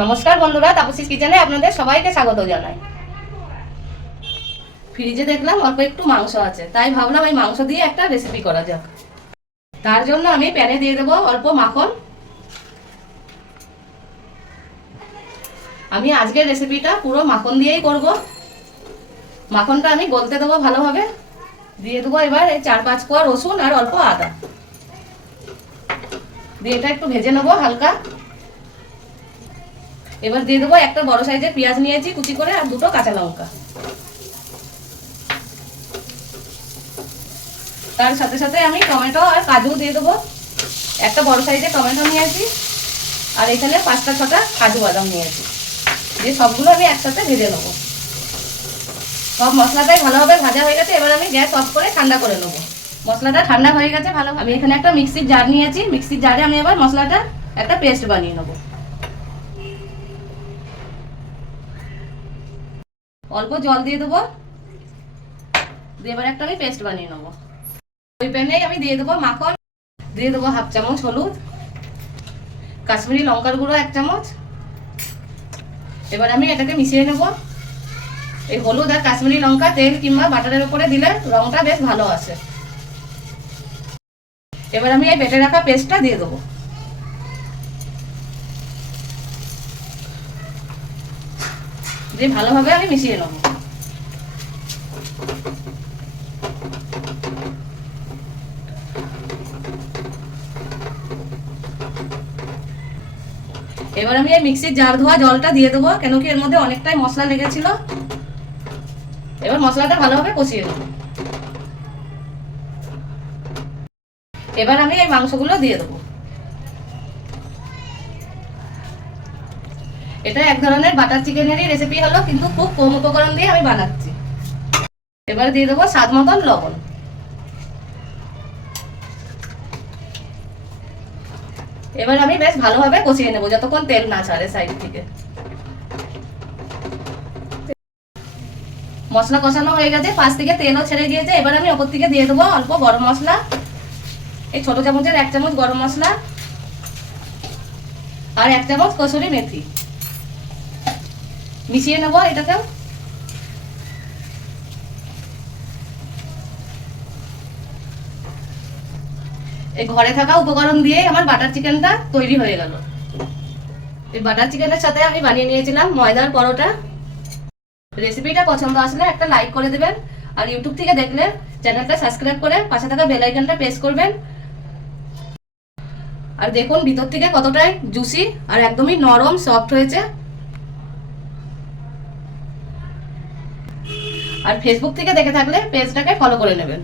নমস্কার বন্ধুরা, তাপসী কিচেনে আপনাদের সবাইকে স্বাগত জানাই। ফ্রিজে দেখলাম অল্প একটু মাংস আছে, তাই ভাবলাম এই মাংস দিয়ে একটা রেসিপি করা যাক। তার জন্য আমি প্যানে দিয়ে দেবো অল্প মাখন। আমি আজকের রেসিপিটা পুরো মাখন দিয়েই করব। মাখনটা আমি গলতে দেবো ভালোভাবে। দিয়ে দেবো এবার এই চার পাঁচ কোয়া রসুন আর অল্প আদা। দিয়ে এটা একটু ভেজে নেব হালকা। এবার দিয়ে দেবো একটা বড় সাইজের পেঁয়াজ নিয়েছি, কুচি করে আর দুটো কাঁচা লঙ্কা। তার সাথে সাথে আমি টমেটো আর কাজু দিয়ে দেবো। একটা বড় সাইজের টমেটো নিয়েছি, আর এখানে পাঁচটা, ছটা কাজু বাদাম নিয়েছি। দিয়ে সবগুলো আমি একসাথে ভেজে নেব। সব মশলাটাই ভালোভাবে ভাজা হয়ে গেছে, এবার আমি গ্যাস অফ করে ঠান্ডা করে নেব। মশলাটা ঠান্ডা হয়ে গেছে, ভালো আমি এখানে একটা মিক্সির জার নিয়েছি। মিক্সির জারে আমি এবার মশলাটা একটা পেস্ট বানিয়ে নেব। অল্প জল দিয়ে দেবো। দিয়ে এবার একটা আমি পেস্ট বানিয়ে নেব। ওই প্যানেই আমি দিয়ে দেবো মাখন, দিয়ে দেবো হাফ চামচ হলুদ, কাশ্মীরি লঙ্কার গুঁড়ো এক চামচ। এবার আমি এটাকে মিশিয়ে নেব। এই হলুদ আর কাশ্মীরি লঙ্কা, তেল কিংবা বাটারের উপরে দিলে রংটা বেশ ভালো আসে। এবার আমি এই বেটে রাখা পেস্টটা দিয়ে দেবো। দিয়ে ভালোভাবে আমি মিশিয়ে নেব। এবার আমি এই মিক্সির জার ধোয়া জলটা দিয়ে দেবো, কেন কি এর মধ্যে অনেকটাই মশলা লেগেছিল। এবার মশলাটা ভালোভাবে কষিয়ে দেবো এবার আমি এই মাংসগুলো দিয়ে দেবো। এটা এক ধরনের বাটার চিকেনেরই রেসিপি হলো, কিন্তু খুব কম উপকরণ দিয়ে আমি বানাচ্ছি। এবার দিয়ে দেবো স্বাদ মতন লবণ। এবার আমি বেশ ভালোভাবে কষিয়ে নেব, যতক্ষণ তেল না ছাড়ে সাইড থেকে। মশলা কষানো হয়ে গেছে, পাশ থেকে তেলও ছেড়ে গিয়েছে। এবার আমি ওপর থেকে দিয়ে দেবো অল্প গরম মশলা। এই ছোট চামচের এক চামচ গরম মশলা। আর এক চামচ কসুরি মেথি। মিশিয়ে নেব এটাকেও এই ঘরে থাকা উপকরণ দিয়ে আমার বাটার চিকেনটা তৈরি হয়ে গেল। এই বাটার চিকেনের সাথে আমি বানিয়ে নিয়েছিলাম ময়দার পরোটা। রেসিপিটা পছন্দ আসলে একটা লাইক করে দেবেন, আর ইউটিউব থেকে দেখলে চ্যানেলটা সাবস্ক্রাইব করে পাশে থাকা বেল আইকনটা প্রেস করবেন। আর দেখুন, ভিতর থেকে কতটাই জুসি আর একদমই নরম, সফট হয়েছে। আর ফেসবুক থেকে দেখে থাকলে পেজটাকে ফলো করে নেবেন।